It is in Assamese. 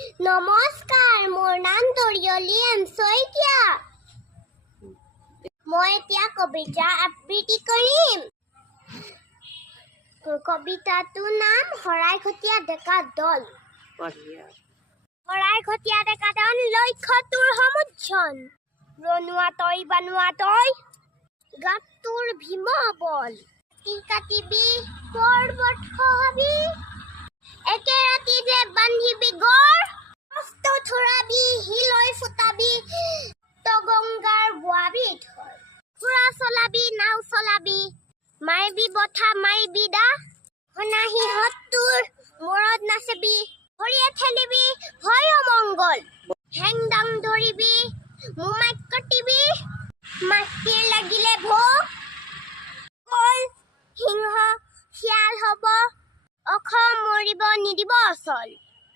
নমস্কাৰ, মোৰ নাম তৰিয়লি এম শইকীয়া। মই এতিয়া কবিতা আবৃত্তি কৰিম। কবিতাটোৰ নাম শৰাইঘটীয়া ডেকা দল। শৰাইঘটীয়া ডেকা দল লক্ষ্য তোৰ সমুজ্জন, ৰনুৱা তই বানুৱা তই, গাত তোৰ ভীম বল, কাটিবি পৰ্বত খহাবি, একে ৰাতিতে বান্ধিবি গড়, কষ্ট থোৰাবি হিলৈ ফুটাবি, তগংগাৰ বোৱাবি থৰ, ফুৰা চলাবি নাও চলাবি, মাৰিবি বঠা মাৰিবি দা, সনাহিহঁত তোৰ মূৰত নাচিবি, ভৰিয়ে ঠেলিবি ভয় মংগল, হেংদাং ধৰিবি মোমাইক কটিবি, মাটিৰ লাগিলে ভোগ কল সিংহ শিয়াল হব, অসম মৰিব নিদিব অচল।